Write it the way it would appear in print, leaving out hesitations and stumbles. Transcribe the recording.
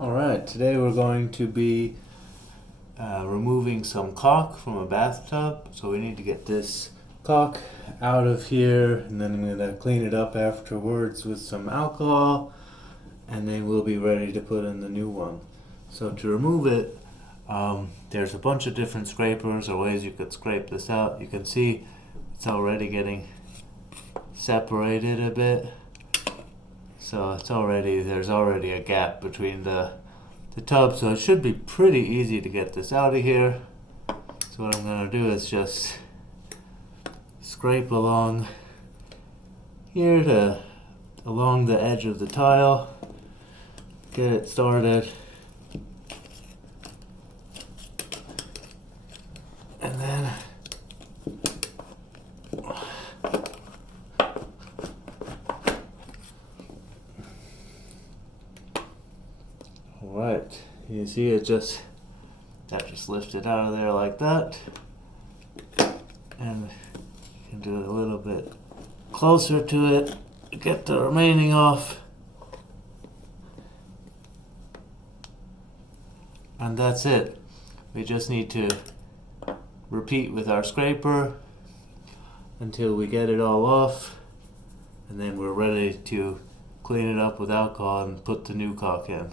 Alright, today we're going to be removing some caulk from a bathtub. So we need to get this caulk out of here, and then I'm going to clean it up afterwards with some alcohol, and then we'll be ready to put in the new one. So to remove it, there's a bunch of different scrapers or ways you could scrape this out. You can see it's already getting separated a bit. So there's already a gap between the tub, so it should be pretty easy to get this out of here. So what I'm going to do is just scrape along here along the edge of the tile, get it started, and then alright, you see that just lifted out of there like that, and you can do it a little bit closer to it, get the remaining off, and that's it. We just need to repeat with our scraper until we get it all off, and then we're ready to clean it up with alcohol and put the new caulk in.